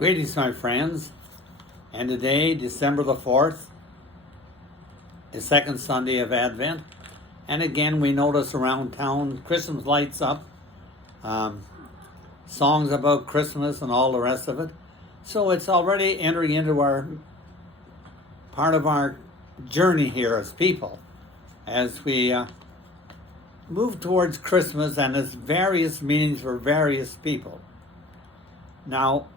Greetings, my friends. And today, December the 4th, the second Sunday of Advent. And again, we notice around town Christmas lights up, songs about Christmas and all the rest of it. So it's already entering into our part of our journey here as people, as we move towards Christmas and its various meanings for various people. Now,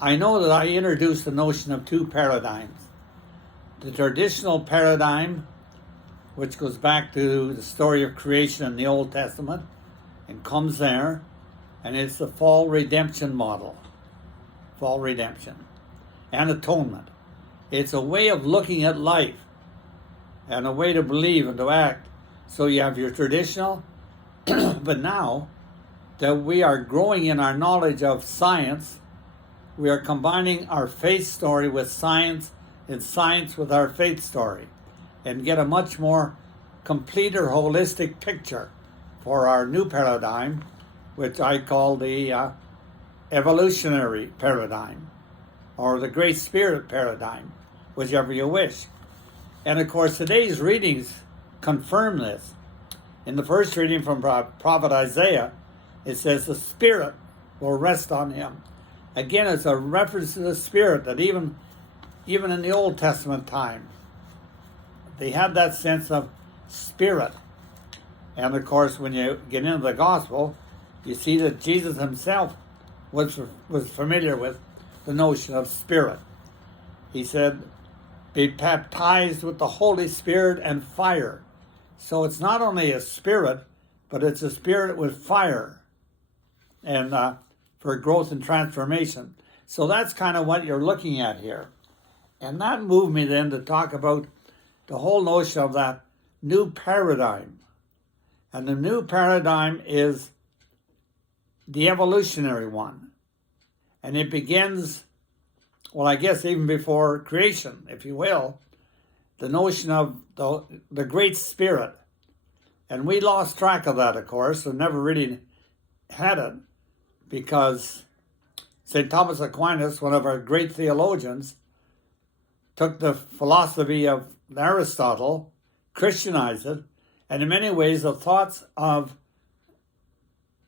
I know that I introduced the notion of two paradigms. The traditional paradigm, which goes back to the story of creation in the Old Testament and comes there, and it's the fall redemption model. Fall redemption and atonement. It's a way of looking at life and a way to believe and to act. So you have your traditional, but now that we are growing in our knowledge of science, we are combining our faith story with science and science with our faith story and get a much more complete or holistic picture for our new paradigm, which I call the evolutionary paradigm or the Great Spirit paradigm, whichever you wish. And of course, today's readings confirm this. In the first reading from Prophet Isaiah, it says the Spirit will rest on him. Again, it's a reference to the Spirit that even in the Old Testament time, they had that sense of Spirit. And of course, when you get into the Gospel, you see that Jesus himself was familiar with the notion of Spirit. He said, be baptized with the Holy Spirit and fire. So it's not only a spirit, but it's a spirit with fire. And for growth and transformation. So that's kind of what you're looking at here. And that moved me then to talk about the whole notion of that new paradigm. And the new paradigm is the evolutionary one. And it begins, well, I guess even before creation, if you will, the notion of the Great Spirit. And we lost track of that, of course, and never really had it, because St. Thomas Aquinas, one of our great theologians, took the philosophy of Aristotle, Christianized it, and in many ways the thoughts of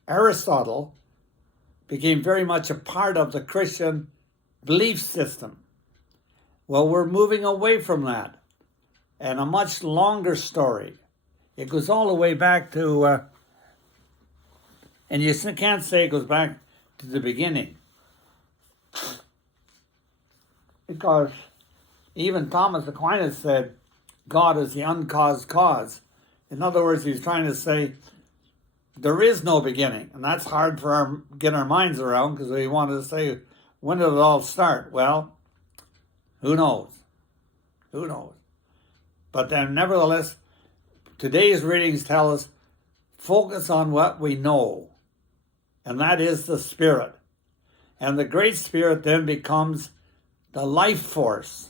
Aristotle became very much a part of the Christian belief system. Well, we're moving away from that, and a much longer story. It goes all the way back to and you can't say it goes back to the beginning, because even Thomas Aquinas said God is the uncaused cause. In other words, he's trying to say there is no beginning, and that's hard for get our minds around, because we want to say, when did it all start? Well, who knows? Who knows? But then, nevertheless, today's readings tell us focus on what we know. And that is the Spirit. And the Great Spirit then becomes the life force.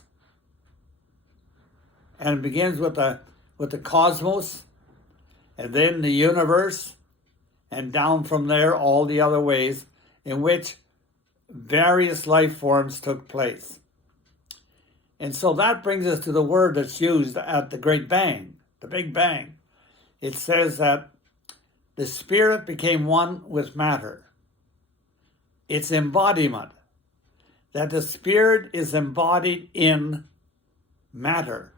And it begins with the cosmos, and then the universe, and down from there all the other ways in which various life forms took place. And so that brings us to the word that's used at the Great Bang, the Big Bang. It says that the Spirit became one with matter. It's embodiment. That the Spirit is embodied in matter.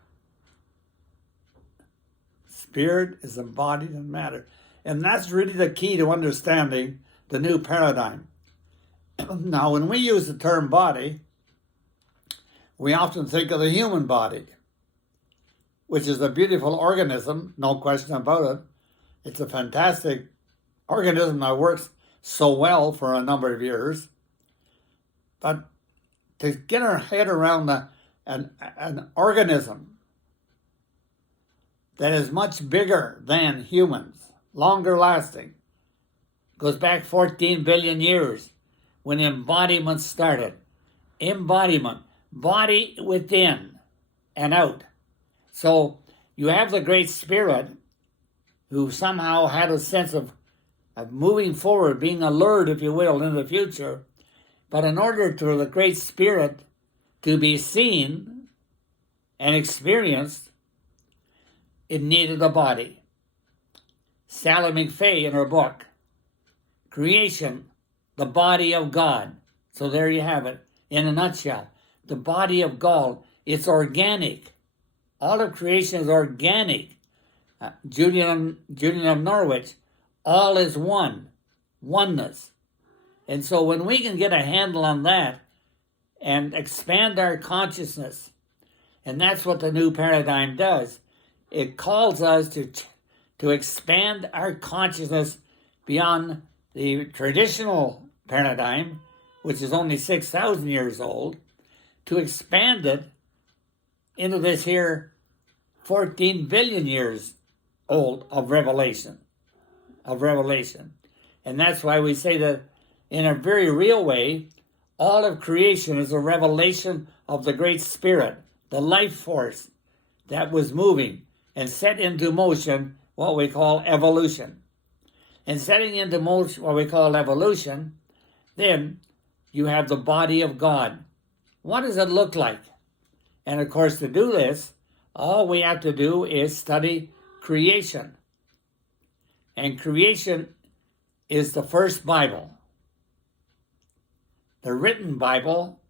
Spirit is embodied in matter. And that's really the key to understanding the new paradigm. Now, when we use the term body, we often think of the human body, which is a beautiful organism, no question about it. It's a fantastic organism that works so well for a number of years. But to get our head around an organism that is much bigger than humans, longer lasting, goes back 14 billion years when embodiment started. Embodiment, body within and out. So you have the Great Spirit, who somehow had a sense of moving forward, being alert, if you will, in the future, But in order for the Great Spirit to be seen and experienced, it needed a body. Sally McFay, in her book, Creation, the Body of God. So there you have it, in a nutshell. The body of God, it's organic. All of creation is organic. Julian of Norwich, all is one, oneness. And so when we can get a handle on that and expand our consciousness, and that's what the new paradigm does, it calls us to expand our consciousness beyond the traditional paradigm, which is only 6,000 years old, to expand it into this here 14 billion years old of revelation. And that's why we say that in a very real way, all of creation is a revelation of the Great Spirit, the life force that was moving and set into motion what we call evolution. And setting into motion what we call evolution, then you have the body of God. What does it look like? And of course, to do this, all we have to do is study creation. And creation is the first Bible. The written Bible,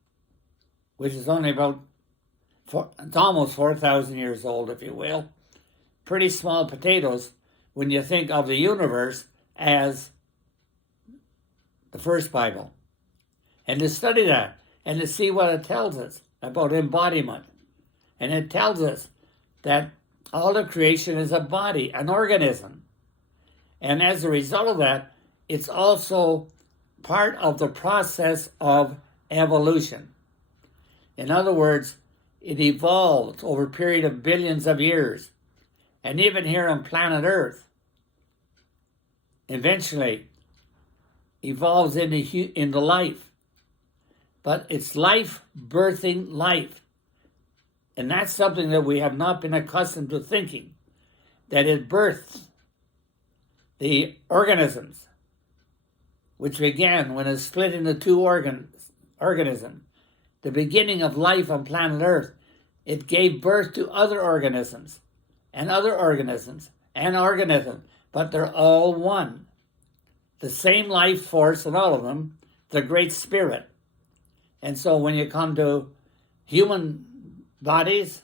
which is only it's almost 4,000 years old, if you will. Pretty small potatoes when you think of the universe as the first Bible. And to study that and to see what it tells us about embodiment. And it tells us that all of creation is a body, an organism. And as a result of that, it's also part of the process of evolution. In other words, it evolved over a period of billions of years. And even here on planet Earth, eventually evolves into life. But it's life birthing life. And that's something that we have not been accustomed to thinking, that it births the organisms, which began when it split into two organisms. The beginning of life on planet Earth, it gave birth to other organisms, and other organisms, and organisms, but they're all one. The same life force in all of them, the Great Spirit. And so when you come to human bodies,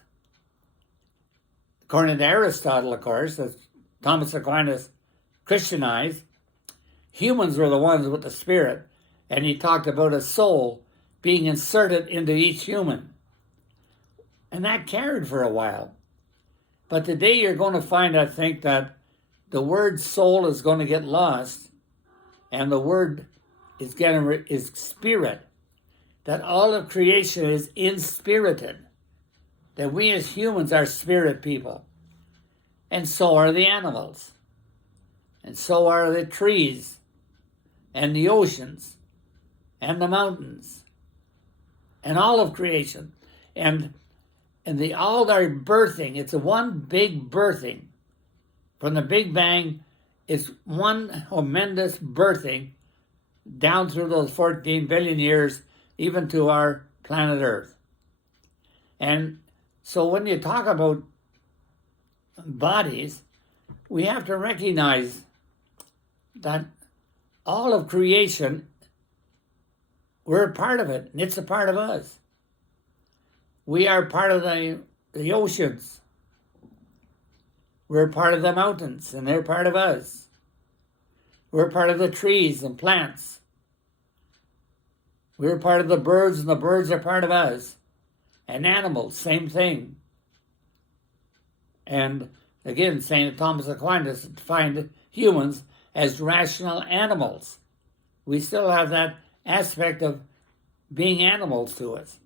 according to Aristotle, of course, as Thomas Aquinas Christianized, humans were the ones with the spirit, and he talked about a soul being inserted into each human. And that carried for a while. But today you're going to find, I think, that the word soul is going to get lost, and the word is spirit. That all of creation is inspirited. That we as humans are spirit people. And so are the animals. And so are the trees, and the oceans, and the mountains, and all of creation. And all are birthing. It's a one big birthing. From the Big Bang, it's one tremendous birthing down through those 14 billion years, even to our planet Earth. And so when you talk about bodies, we have to recognize that all of creation, we're a part of it, and it's a part of us. We are part of the oceans. We're part of the mountains, and they're part of us. We're part of the trees and plants. We're part of the birds, and the birds are part of us. And animals, same thing. And again, St. Thomas Aquinas defined humans as rational animals. We still have that aspect of being animals to us.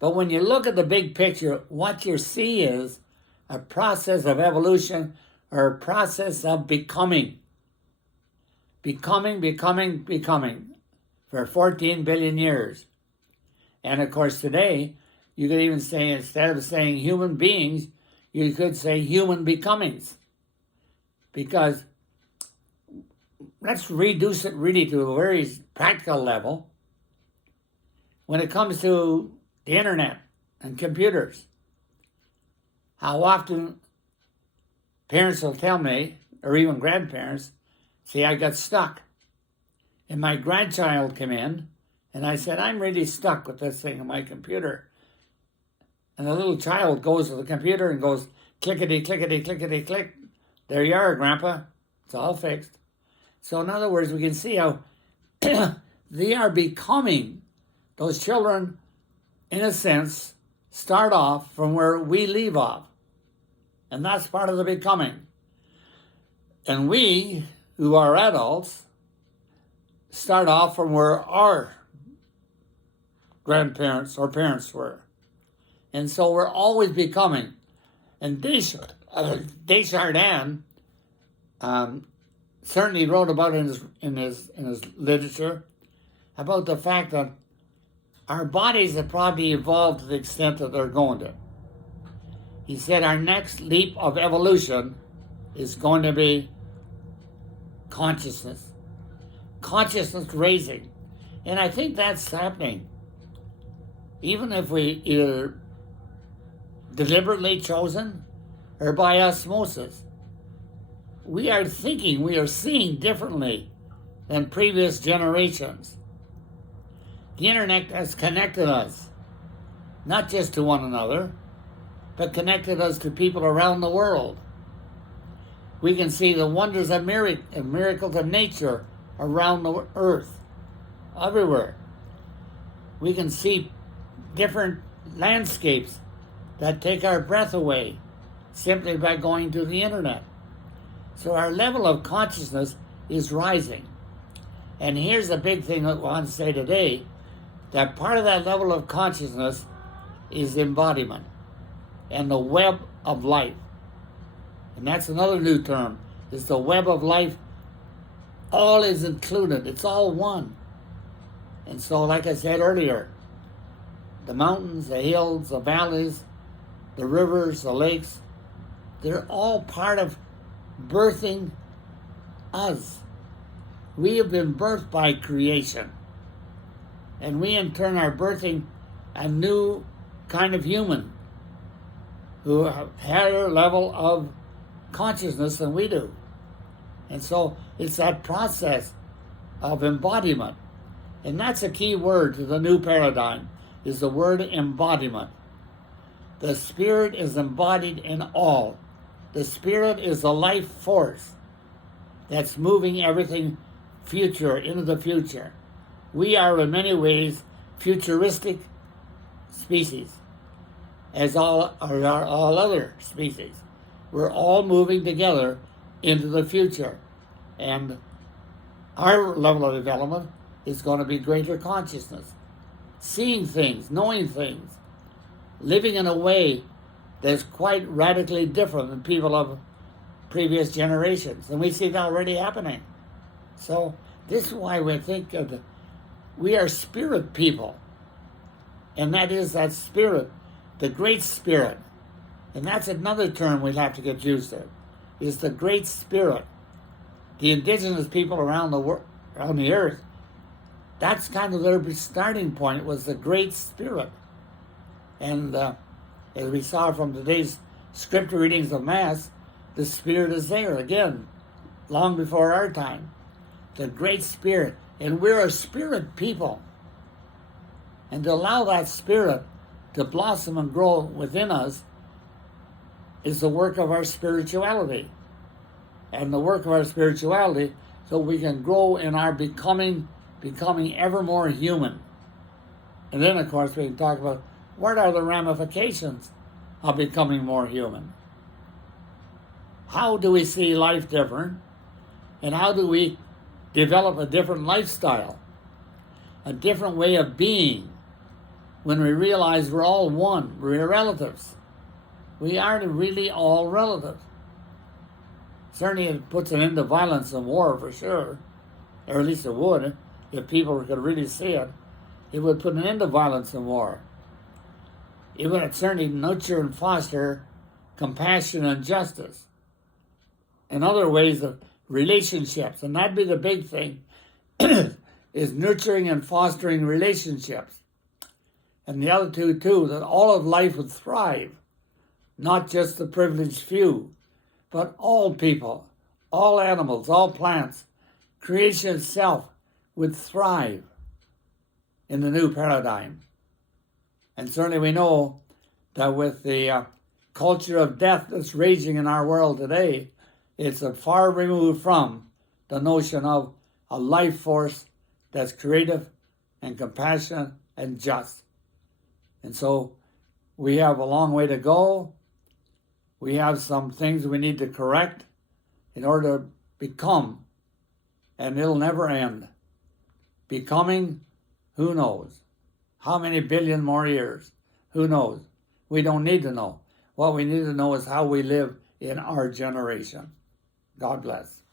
But when you look at the big picture, what you see is a process of evolution or a process of becoming. Becoming for 14 billion years. And of course today, you could even say, instead of saying human beings, you could say human becomings. Because let's reduce it really to a very practical level. when it comes to the internet and computers, how often parents will tell me, or even grandparents, see, I got stuck. And my grandchild came in, and I said, I'm really stuck with this thing on my computer. And the little child goes to the computer and goes, clickety, clickety, clickety, click. There you are, Grandpa. It's all fixed. So in other words, we can see how they are becoming, those children, in a sense, start off from where we leave off. And that's part of the becoming. And we, who are adults, start off from where our grandparents or parents were. And so we're always becoming. And Desjardins certainly wrote about in his literature about the fact that our bodies have probably evolved to the extent that they're going to. He said our next leap of evolution is going to be consciousness raising. And I think that's happening. Even if we either deliberately chosen or by osmosis, we are thinking, we are seeing differently than previous generations. The internet has connected us, not just to one another, but connected us to people around the world. We can see the wonders and miracles of nature around the earth, everywhere. We can see different landscapes that take our breath away simply by going to the internet. So our level of consciousness is rising. And here's the big thing I want to say today, that part of that level of consciousness is embodiment and the web of life. And that's another new term, is the web of life. All is included. It's all one. And so, like I said earlier, the mountains, the hills, the valleys, the rivers, the lakes, they're all part of birthing us. We have been birthed by creation. And we in turn are birthing a new kind of human who have higher level of consciousness than we do. And so it's that process of embodiment. And that's a key word to the new paradigm, is the word embodiment. The Spirit is embodied in all. The Spirit is the life force that's moving everything future into the future. We are in many ways futuristic species, as all other species. We're all moving together into the future. And our level of development is going to be greater consciousness. Seeing things, knowing things, living in a way that's quite radically different than people of previous generations. And we see that already happening. So this is why we think we are spirit people. And that is that spirit, the Great Spirit. And that's another term we'll have to get used to, is the Great Spirit. The indigenous people around the earth, that's kind of their starting point, was the Great Spirit. And as we saw from today's scripture readings of Mass, the Spirit is there again, long before our time. The Great Spirit. And we're a spirit people. And to allow that spirit to blossom and grow within us is the work of our spirituality. And the work of our spirituality, so we can grow in our becoming ever more human. And then, of course, we can talk about what are the ramifications of becoming more human. How do we see life different? And how do we develop a different lifestyle, a different way of being, when we realize we're all one, we're relatives. We are really all relatives. Certainly it puts an end to violence and war for sure, or at least it would, if people could really see it. It would put an end to violence and war. It would certainly nurture and foster compassion and justice and other ways of relationships. And that'd be the big thing, is nurturing and fostering relationships. and the other two too, that all of life would thrive, not just the privileged few, but all people, all animals, all plants. Creation itself would thrive in the new paradigm. And certainly we know that with the culture of death that's raging in our world today, it's far removed from the notion of a life force that's creative and compassionate and just. And so we have a long way to go. We have some things we need to correct in order to become, and it'll never end. Becoming, who knows? How many billion more years? Who knows? We don't need to know. What we need to know is how we live in our generation. God bless.